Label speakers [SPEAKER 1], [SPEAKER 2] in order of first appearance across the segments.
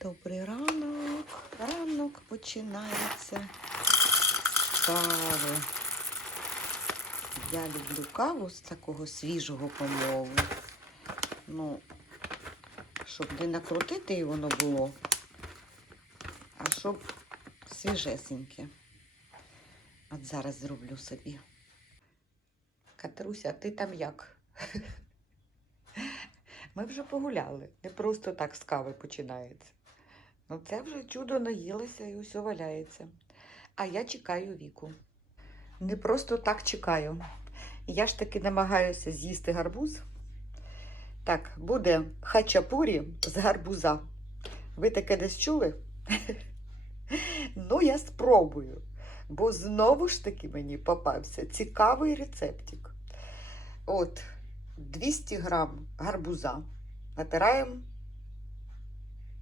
[SPEAKER 1] Добрий ранок. Ранок починається з кави. Я люблю каву з такого свіжого помолу. Ну, щоб не накрутити і воно було, а щоб свіжесеньке. От зараз зроблю собі. Катруся, ти там як? Ми вже погуляли. Не просто так з кави починається. Ну, це вже чудо наїлося і усе валяється. А я чекаю віку. Не просто так чекаю. Я ж таки намагаюся з'їсти гарбуз. Так, буде хачапурі з гарбуза. Ви таке десь чули? Ну, я спробую. Бо знову ж таки мені попався цікавий рецептик. От, 200 грам гарбуза натираємо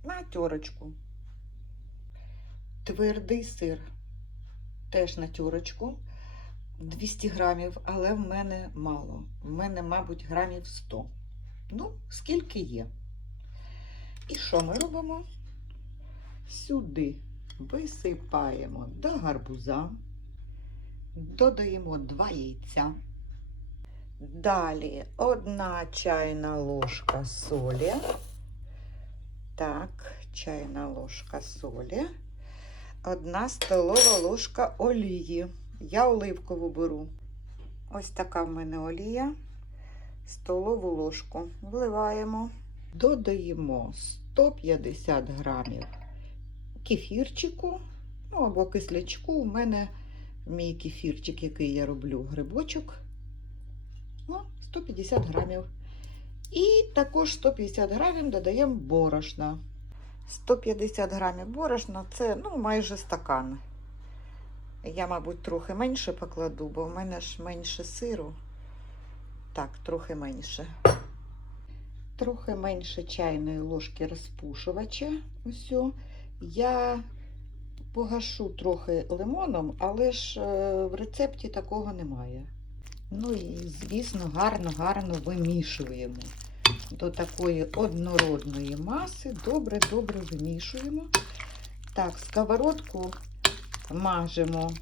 [SPEAKER 1] на тьорочку. Твердий сир теж на тьорочку. 200 грамів, але в мене мало. В мене, мабуть, грамів 100. Ну, скільки є. І що ми робимо? Сюди висипаємо до гарбуза, додаємо 2 яйця. Далі одна чайна ложка солі. Так, чайна ложка солі. Одна столова ложка олії. Я оливкову беру. Ось така в мене олія. Столову ложку вливаємо. Додаємо 150 грамів кефірчику, ну або кислячку. У мене мій кефірчик, який я роблю, грибочок. Ну, 150 грамів. І також 150 грамів додаємо борошна. 150 грамів борошна це ну, майже стакан. Я, мабуть, трохи менше покладу, бо в мене ж менше сиру. Так, трохи менше. Трохи менше чайної ложки розпушувача. Ось. Я погашу трохи лимоном, але ж е, в рецепті такого немає. Ну і, звісно, гарно-гарно вимішуємо до такої однородної маси. Добре-добре вимішуємо. Так, сковородку мажемо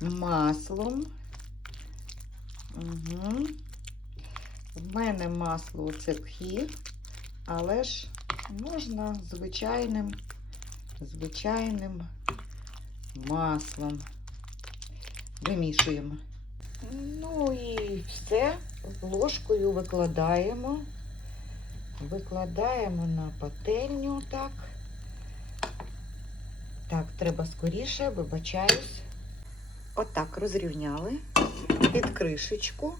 [SPEAKER 1] маслом. Угу. В мене масло це пхі, але ж можна звичайним, звичайним маслом. Вимішуємо. Ну і все ложкою викладаємо. Викладаємо на пательню так. Так, треба скоріше, вибачаюсь. Отак розрівняли під кришечку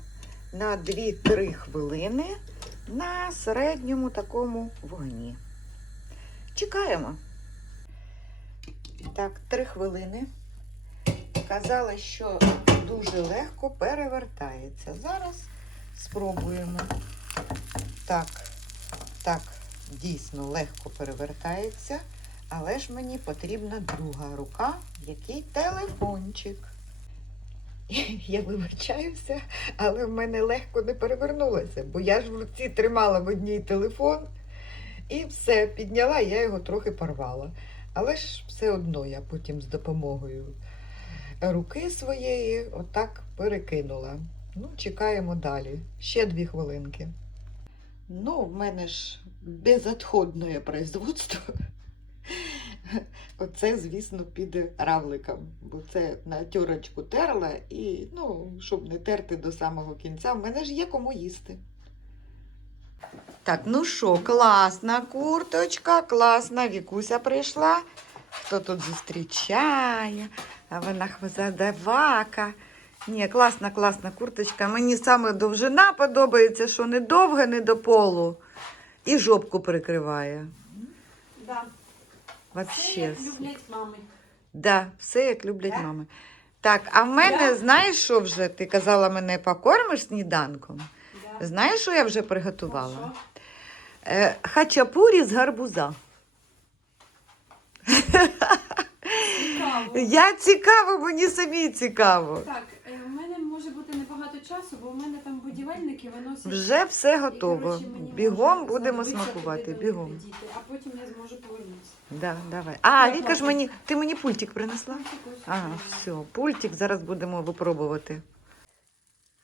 [SPEAKER 1] на 2-3 хвилини на середньому такому вогні. Чекаємо. Так, 3 хвилини. Казали, що дуже легко перевертається. Зараз спробуємо. Так, так, дійсно легко перевертається, але ж мені потрібна друга рука, який телефончик. Я вибачаюся, але в мене легко не перевернулося, бо я ж в руці тримала в одній телефон і все, підняла, я його трохи порвала. Але ж все одно я потім з допомогою руки своєї отак перекинула. Ну, чекаємо далі. Ще дві хвилинки. Ну, в мене ж безотходне производство. Оце, звісно, під равликом, бо це на тюрочку терла і, ну, щоб не терти до самого кінця, в мене ж є кому їсти. Так, ну що, класна курточка, класна. Вікуся прийшла. Хто тут зустрічає? А вона хвозадавака. Ні, класна, класна курточка. Мені саме довжина подобається, що не довга, не до полу. І жопку прикриває.
[SPEAKER 2] Да.
[SPEAKER 1] Вообще.
[SPEAKER 2] Все як люблять мами.
[SPEAKER 1] Да, все як люблять
[SPEAKER 2] Да?
[SPEAKER 1] мами. Так, а в мене,
[SPEAKER 2] Я-
[SPEAKER 1] знаєш, що вже? Ти казала, мене покормиш сніданком.
[SPEAKER 2] Да.
[SPEAKER 1] Знаєш, що я вже приготувала?
[SPEAKER 2] Ну,
[SPEAKER 1] Е, хачапурі з гарбуза.
[SPEAKER 2] Цікаво.
[SPEAKER 1] Я цікаво, мені самі цікаво.
[SPEAKER 2] Так, е, у мене може бути небагато часу, бо в мене там будівельники виносять.
[SPEAKER 1] Вже все
[SPEAKER 2] І,
[SPEAKER 1] готово.
[SPEAKER 2] коротше, мені
[SPEAKER 1] Бігом
[SPEAKER 2] може
[SPEAKER 1] будемо
[SPEAKER 2] знадобиться
[SPEAKER 1] смакувати.
[SPEAKER 2] туди
[SPEAKER 1] Бігом.
[SPEAKER 2] діти, А потім я зможу повернутися.
[SPEAKER 1] Да, давай. А, Віка ж мені. Ти мені пультик принесла? Ага, все, пультик зараз будемо випробувати.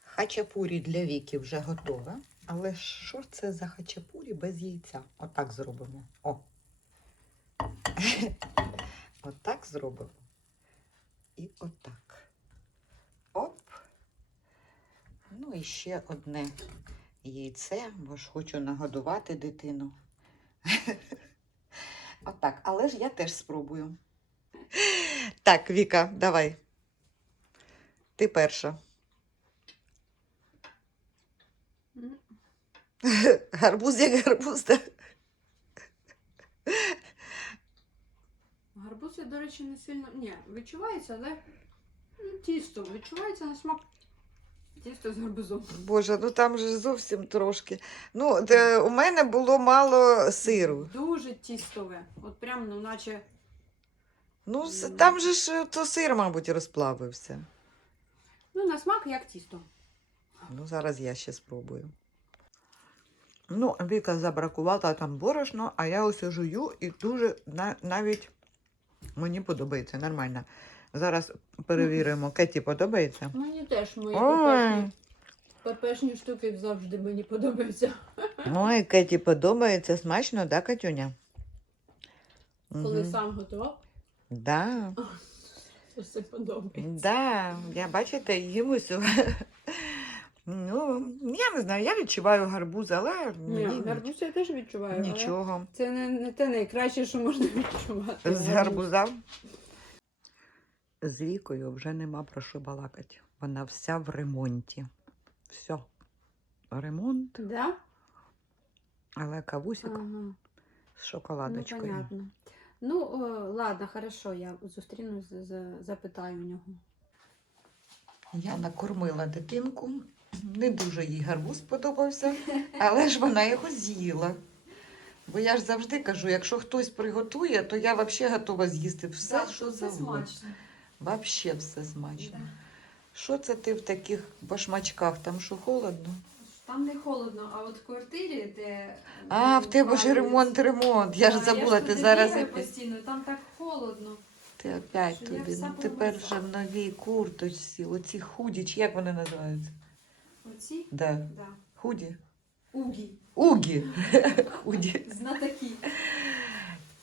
[SPEAKER 1] Хачапурі для Віки вже готове. Але що це за хачапурі без яйця? Отак зробимо. О. Отак зробимо. І отак. Оп. Ну і ще одне яйце, бо ж хочу нагодувати дитину. Отак. Але ж я теж спробую. Так, Віка, давай. Ти перша. Гарбуз як гарбуз. так?
[SPEAKER 2] Гарбуз, до речі, не сильно. Ні, відчувається, але ну, тісто. Відчувається на смак. Тісто з гарбузом.
[SPEAKER 1] Боже, ну там же зовсім трошки. Ну, де, у мене було мало сиру.
[SPEAKER 2] Дуже тістове. От прям, ну, наче.
[SPEAKER 1] Ну, там же ж то сир, мабуть, розплавився.
[SPEAKER 2] Ну, на смак як тісто.
[SPEAKER 1] Ну, зараз я ще спробую. Ну, Віка забракувала там борошно, а я ось жую і дуже на- навіть мені подобається, нормально. Зараз перевіримо, Кеті подобається.
[SPEAKER 2] Мені теж мої
[SPEAKER 1] Ой.
[SPEAKER 2] пепешні, штуки завжди мені подобаються.
[SPEAKER 1] Ой, Кеті подобається. Смачно, да, Катюня?
[SPEAKER 2] Коли
[SPEAKER 1] Мгм.
[SPEAKER 2] сам готував,
[SPEAKER 1] Да,
[SPEAKER 2] все подобається.
[SPEAKER 1] да, я бачите, їм усю. Ну, я не знаю, я відчуваю гарбуз, але
[SPEAKER 2] Ні,
[SPEAKER 1] мені
[SPEAKER 2] гарбуз я теж відчуваю. але
[SPEAKER 1] нічого.
[SPEAKER 2] Це не, не те найкраще, що можна відчувати.
[SPEAKER 1] З гарбуза. З вікою вже нема про що балакати. Вона вся в ремонті. Все. Ремонт,
[SPEAKER 2] Да?
[SPEAKER 1] але кавусик
[SPEAKER 2] Ага.
[SPEAKER 1] з
[SPEAKER 2] Ну,
[SPEAKER 1] шоколадочкою.
[SPEAKER 2] понятно. Ну, о, ладно, хорошо, я зустрінусь, запитаю у нього.
[SPEAKER 1] Я накормила дитинку. Не дуже їй гарбуз сподобався, але ж вона його з'їла. Бо я ж завжди кажу, якщо хтось приготує, то я взагалі готова з'їсти все,
[SPEAKER 2] Да,
[SPEAKER 1] що
[SPEAKER 2] це
[SPEAKER 1] завгодно.
[SPEAKER 2] смачно.
[SPEAKER 1] Взагалі все смачно.
[SPEAKER 2] Да.
[SPEAKER 1] Що це ти в таких башмачках? Там що холодно?
[SPEAKER 2] Там не холодно, а от в квартирі, де.
[SPEAKER 1] А, в тебе ж ремонт, ремонт. Я ж
[SPEAKER 2] Да,
[SPEAKER 1] забула,
[SPEAKER 2] ж
[SPEAKER 1] ти зараз опять.
[SPEAKER 2] постійно, там так холодно.
[SPEAKER 1] Ти опять туди. Ну тепер вже в новій курточці, оці худі, чи як вони називаються?
[SPEAKER 2] Оці?
[SPEAKER 1] Да.
[SPEAKER 2] Да.
[SPEAKER 1] Худі.
[SPEAKER 2] Угі.
[SPEAKER 1] Угі. Худі.
[SPEAKER 2] Знатоки.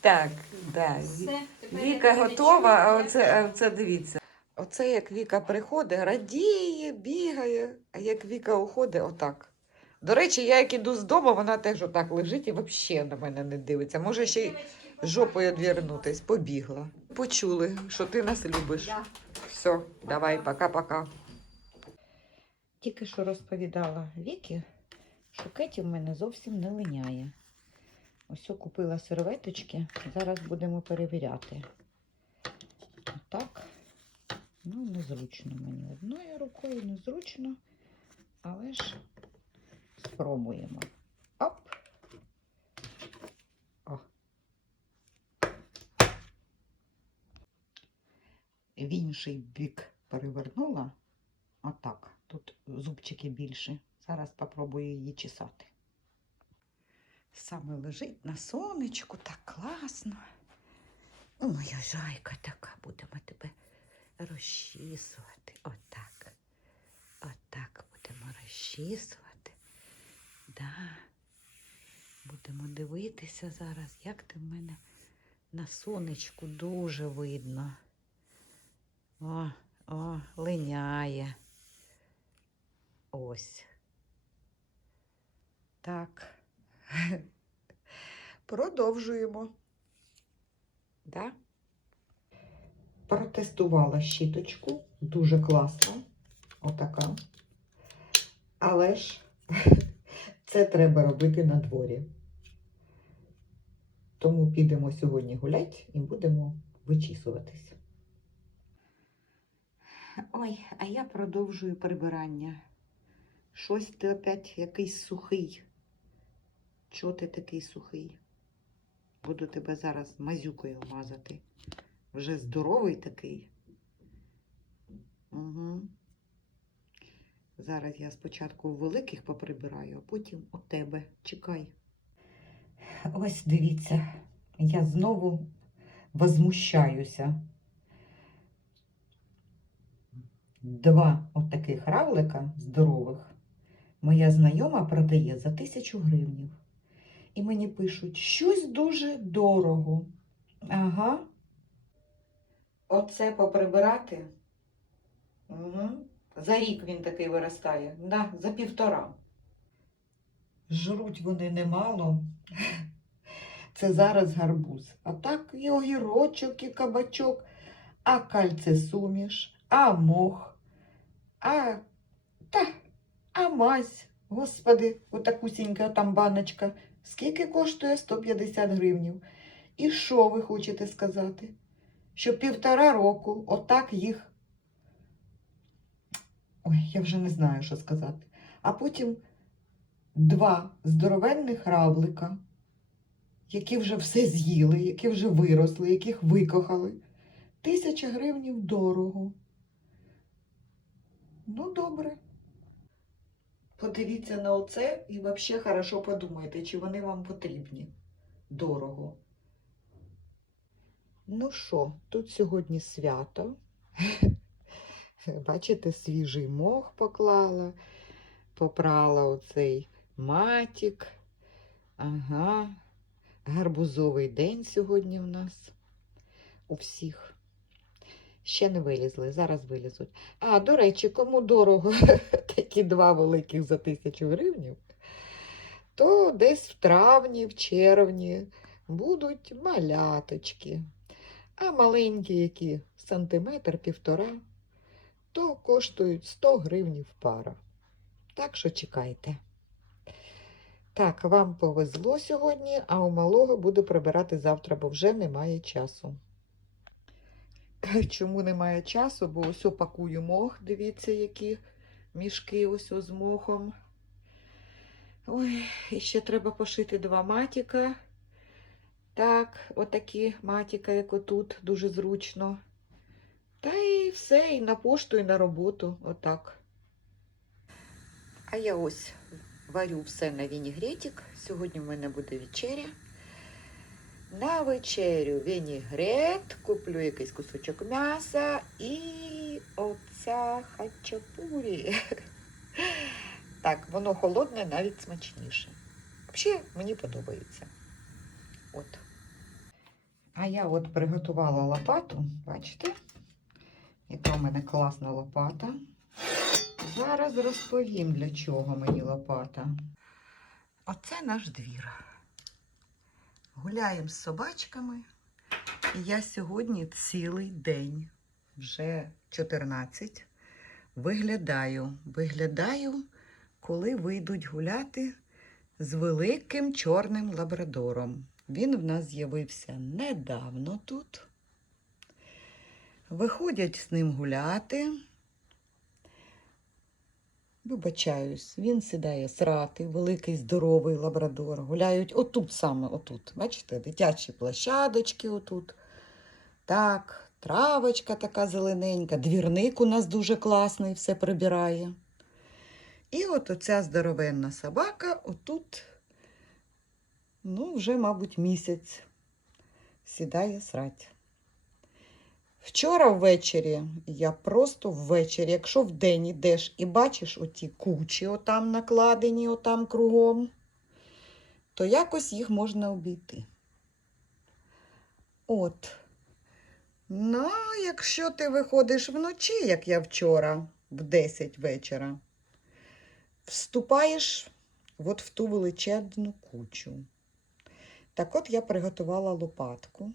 [SPEAKER 1] Так, да.
[SPEAKER 2] Все, тепер я
[SPEAKER 1] Віка
[SPEAKER 2] тебе
[SPEAKER 1] готова, а
[SPEAKER 2] чую,
[SPEAKER 1] оце, а оце дивіться. Оце як Віка приходить, радіє, бігає, а як Віка уходить, отак. До речі, я як іду з дому, вона теж отак лежить і взагалі на мене не дивиться. Може ще й жопою відвернутись, побігла. Почули, що ти нас любиш.
[SPEAKER 2] Да.
[SPEAKER 1] Все, давай, пока-пока. Тільки що розповідала Вікі, що Кеті в мене зовсім не линяє. Ось купила серветочки, зараз будемо перевіряти. Отак. Ну, незручно мені одною рукою, незручно, але ж спробуємо. Оп. О. В інший бік перевернула. Отак. Тут зубчики більші. Зараз спробую її чесати. Саме лежить на сонечку, так класно. Ну, моя зайка така, будемо тебе розчісувати. Отак. Отак будемо розчісувати. Да. Будемо дивитися зараз, як ти в мене на сонечку дуже видно. О, о, линяє. Ось. Так. Продовжуємо. Да? Протестувала щіточку. Дуже класно. Отака. Але ж це треба робити на дворі. Тому підемо сьогодні гулять і будемо вичісуватись. Ой, а я продовжую прибирання. Щось ти опять якийсь сухий. Чого ти такий сухий? Буду тебе зараз мазюкою мазати. Вже здоровий такий. Угу. Зараз я спочатку великих поприбираю, а потім у тебе. Чекай. Ось дивіться, я знову возмущаюся. Два отаких равлика здорових моя знайома продає за тисячу гривнів. І мені пишуть, щось дуже дорого. Ага. Оце поприбирати. Угу. За рік він такий виростає. Да, за півтора. Жруть вони немало. Це зараз гарбуз. А так і огірочок, і кабачок, а кальцесуміш, а мох, а та, а мазь. Господи, отакусінька там баночка. Скільки коштує 150 гривнів? І що ви хочете сказати? Що півтора року отак їх. Ой, я вже не знаю, що сказати. А потім два здоровенних равлика, які вже все з'їли, які вже виросли, яких викохали. Тисяча гривнів дорого. Ну, добре. Подивіться на оце і взагалі хорошо подумайте, чи вони вам потрібні. Дорого. Ну що, тут сьогодні свято. Бачите, свіжий мох поклала, попрала оцей матік. Ага. Гарбузовий день сьогодні в нас у всіх. Ще не вилізли, зараз вилізуть. А, до речі, кому дорого такі два великих за тисячу гривнів, то десь в травні, в червні будуть маляточки. А маленькі, які сантиметр, півтора, то коштують 100 гривнів пара. Так що чекайте. Так, вам повезло сьогодні, а у малого буду прибирати завтра, бо вже немає часу. Чому немає часу? Бо ось пакую мох, дивіться, які мішки ось з мохом. Ой, і ще треба пошити два матіка. Так, отакі матіка, як отут, дуже зручно. Та і все, і на пошту, і на роботу. Отак. А я ось варю все на вінігретик. Сьогодні в мене буде вечеря. На вечерю вінігрет, куплю якийсь кусочок м'яса і оця хачапурі. Так, воно холодне, навіть смачніше. Взагалі, мені подобається. От. А я от приготувала лопату, бачите? Яка в мене класна лопата. Зараз розповім, для чого мені лопата. Оце наш двір. Гуляємо з собачками. І я сьогодні цілий день, вже 14, виглядаю. Виглядаю, коли вийдуть гуляти з великим чорним лабрадором. Він в нас з'явився недавно тут. Виходять з ним гуляти. Вибачаюсь, він сідає срати, великий здоровий лабрадор. Гуляють отут саме, отут. Бачите, дитячі площадочки отут. Так, травочка така зелененька, двірник у нас дуже класний, все прибирає. І от оця здоровенна собака отут, ну, вже, мабуть, місяць сідає срать. Вчора ввечері, я просто ввечері, якщо вдень ідеш і бачиш оті кучі, отам накладені, отам кругом, то якось їх можна обійти. От. Ну, якщо ти виходиш вночі, як я вчора, в 10 вечора, вступаєш от в ту величезну кучу. Так от я приготувала лопатку.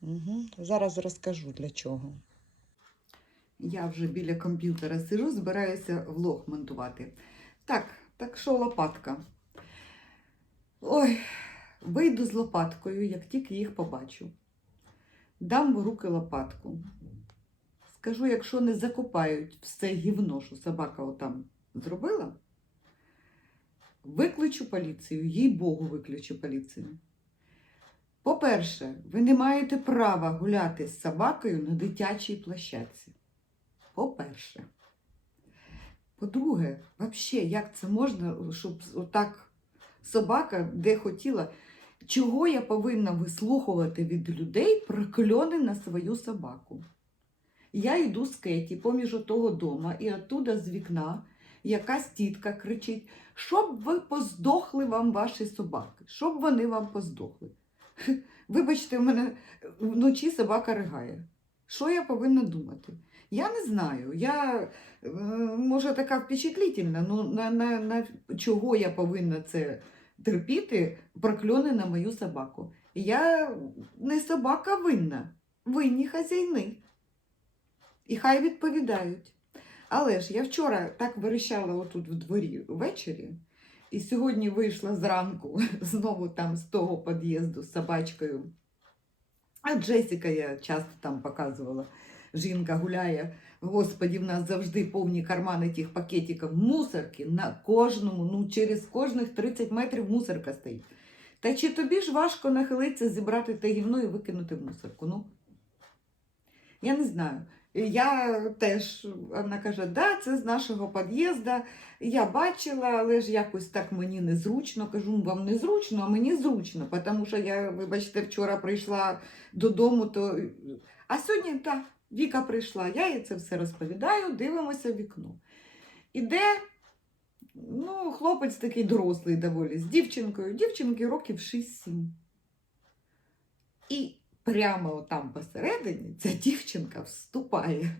[SPEAKER 1] Угу. Зараз розкажу для чого. Я вже біля комп'ютера сижу, збираюся влог монтувати. Так, так що лопатка. Ой, вийду з лопаткою, як тільки їх побачу. Дам в руки лопатку. Скажу, якщо не закопають все гівно, що собака отам зробила, викличу поліцію, їй Богу, викличу поліцію. По-перше, ви не маєте права гуляти з собакою на дитячій площадці. По-перше. По-друге, взагалі, як це можна, щоб отак собака, де хотіла, чого я повинна вислухувати від людей прокльони на свою собаку? Я йду з Кеті поміж того дома, і оттуда з вікна якась тітка кричить, щоб ви поздохли вам ваші собаки, щоб вони вам поздохли. Вибачте, в мене вночі собака ригає. Що я повинна думати? Я не знаю. Я е, може така впечатлительна, ну на, на, на чого я повинна це терпіти, прокльони на мою собаку. Я не собака винна, винні хазяйни. І хай відповідають. Але ж я вчора так вирішала отут в дворі ввечері, і сьогодні вийшла зранку знову там з того під'їзду з собачкою. А Джесіка я часто там показувала. Жінка гуляє. Господі, в нас завжди повні кармани тих пакетиків. Мусорки на кожному, ну через кожних 30 метрів мусорка стоїть. Та чи тобі ж важко нахилитися, зібрати те гівно і викинути в мусорку? Ну? Я не знаю. Я теж, вона каже, да, це з нашого під'їзду. Я бачила, але ж якось так мені незручно. Кажу, «Ну, вам незручно, а мені зручно, тому що я, вибачте, вчора прийшла додому, то. А сьогодні так, Віка прийшла, я їй це все розповідаю, дивимося в вікно. Іде ну, хлопець такий дорослий доволі, з дівчинкою. Дівчинки років 6-7. І прямо там посередині ця дівчинка вступає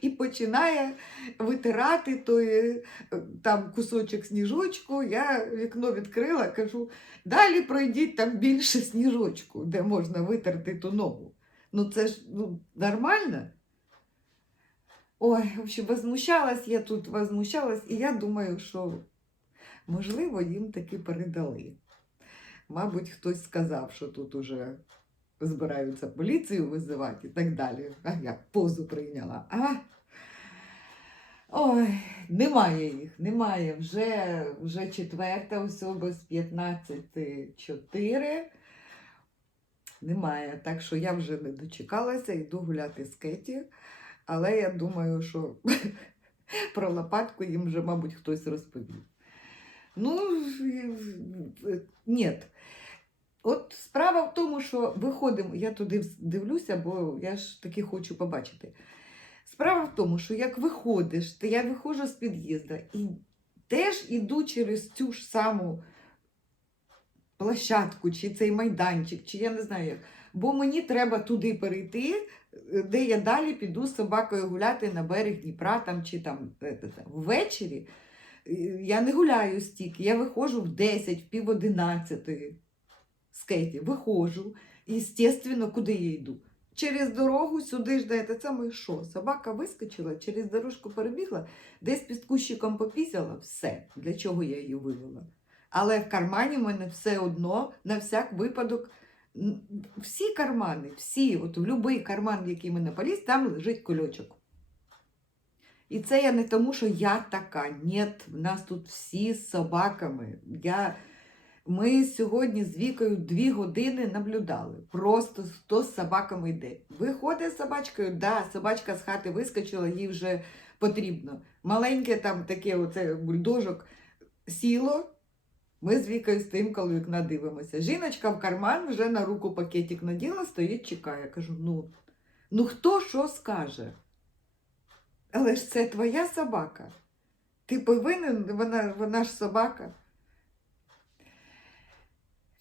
[SPEAKER 1] і починає витирати той е, там кусочок сніжочку. Я вікно відкрила, кажу, далі пройдіть там більше сніжочку, де можна витерти ту ногу. Ну це ж ну, нормально. Ой, в возмущалась я тут, возмущалась, і я думаю, що можливо їм таки передали. Мабуть, хтось сказав, що тут уже збираються поліцію визивати і так далі. А я позу прийняла. А? Ой, немає їх, немає. Вже, вже четверта особа з 15-4. Немає. Так що я вже не дочекалася, йду гуляти з Кеті. Але я думаю, що про лопатку їм вже, мабуть, хтось розповів. Ну, ні. От справа в тому, що виходимо, я туди дивлюся, бо я ж таки хочу побачити. Справа в тому, що як виходиш, то я виходжу з під'їзду і теж іду через цю ж саму площадку, чи цей майданчик, чи я не знаю як. Бо мені треба туди перейти, е, де я далі піду з собакою гуляти на берег Дніпра там, чи там е, ввечері. е, Я не гуляю стільки, я виходжу в 10, в пів одинадцятої з Кеті, виходжу. І, звісно, куди я йду? Через дорогу сюди ж це саме що? Собака вискочила, через дорожку перебігла, десь під кущиком попісяла, все, для чого я її вивела. Але в кармані в мене все одно, на всяк випадок, всі кармани, всі, от в будь-який карман, в який мене поліз, там лежить кульочок. І це я не тому, що я така. Ні, в нас тут всі з собаками. Я... Ми сьогодні з Вікою дві години наблюдали. Просто хто з собаками йде. Виходить з собачкою, да, собачка з хати вискочила, їй вже потрібно. Маленьке там таке оце бульдожок сіло. Ми з Вікою стоїмо, коли вікна дивимося. Жіночка в карман вже на руку пакетик наділа, стоїть, чекає. Кажу: ну, ну хто що скаже? Але ж це твоя собака. Ти повинен, вона, вона ж собака.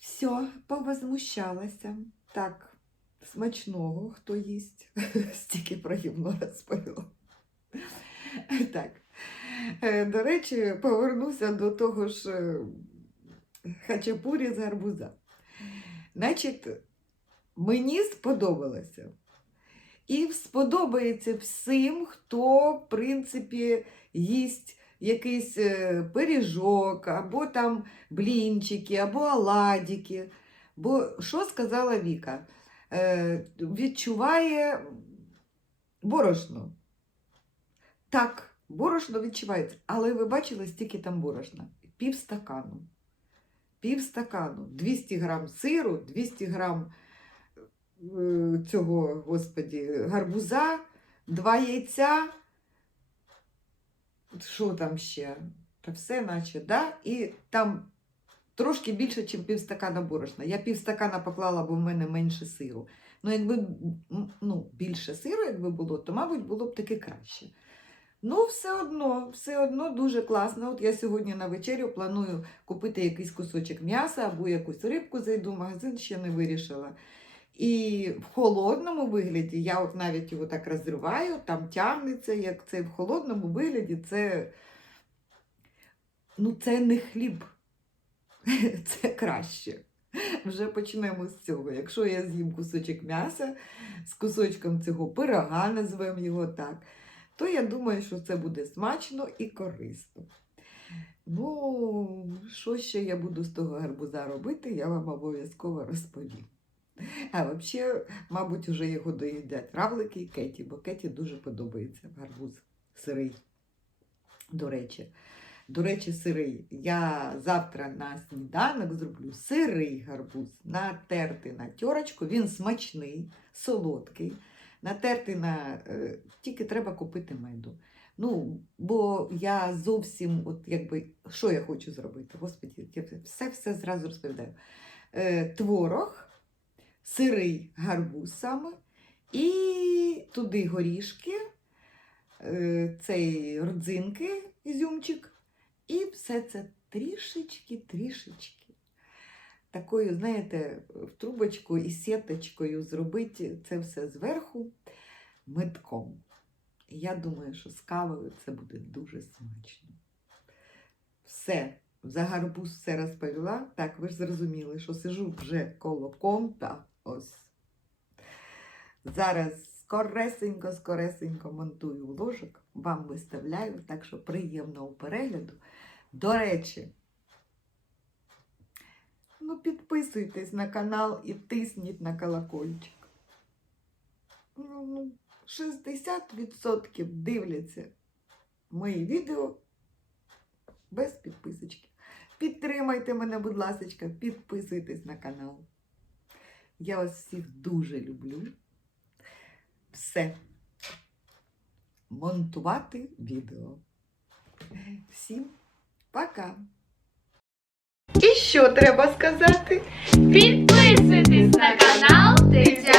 [SPEAKER 1] Все, повозмущалася. Так, смачного, хто їсть. Стільки про гівно розповіла. Так. Е, До речі, повернуся до того ж е, хачапурі з гарбуза. Значить, мені сподобалося. І сподобається всім, хто, в принципі, їсть якийсь е, пиріжок, або там блінчики, або оладики. Бо що сказала Віка? Е, відчуває борошно. Так, борошно відчувається, але ви бачили, стільки там борошна? Пів стакану. Пів стакану. 200 грам сиру, 200 грам е, цього, господі, гарбуза, два яйця. Що там ще? Та все наче, да? І там трошки більше, ніж півстакана борошна. Я півстакана поклала, бо в мене менше сиру. Ну, якби ну, більше сиру, якби було, то, мабуть, було б таки краще. Ну, все одно, все одно дуже класно. От я сьогодні на вечерю планую купити якийсь кусочок м'яса або якусь рибку зайду в магазин, ще не вирішила. І в холодному вигляді я от навіть його так розриваю, там тягнеться, як це в холодному вигляді, це, ну, це не хліб, це краще. Вже почнемо з цього. Якщо я з'їм кусочок м'яса з кусочком цього пирога, назвемо його так, то я думаю, що це буде смачно і корисно. Ну, що ще я буду з того гарбуза робити, я вам обов'язково розповім. А взагалі, мабуть, вже його доїдять равлики і Кеті, бо Кеті дуже подобається гарбуз сирий. До речі, до речі, сирий. Я завтра на сніданок зроблю сирий гарбуз, натертий на тьорочку. Він смачний, солодкий, натертий на. е, Тільки треба купити меду. Ну, бо я зовсім, от якби, що я хочу зробити? Господі, я все все зразу розповідаю. Е, творог, сирий гарбуз саме, і туди горішки, е, цей родзинки, ізюмчик, і все це трішечки, трішечки. Такою, знаєте, в трубочку і сіточкою зробити це все зверху метком. Я думаю, що з кавою це буде дуже смачно. Все, за гарбуз все розповіла. Так, ви ж зрозуміли, що сижу вже коло компа. Ось. Зараз скоресенько, скоресенько монтую ложок, вам виставляю, так що приємного перегляду. До речі, ну підписуйтесь на канал і тисніть на колокольчик. Ну, ну, 60% дивляться мої відео без підписочки. Підтримайте мене, будь ласка, підписуйтесь на канал. Я вас всіх дуже люблю. Все. Монтувати відео. Всім пока! І що треба сказати?
[SPEAKER 3] Підписуйтесь на канал Тетяни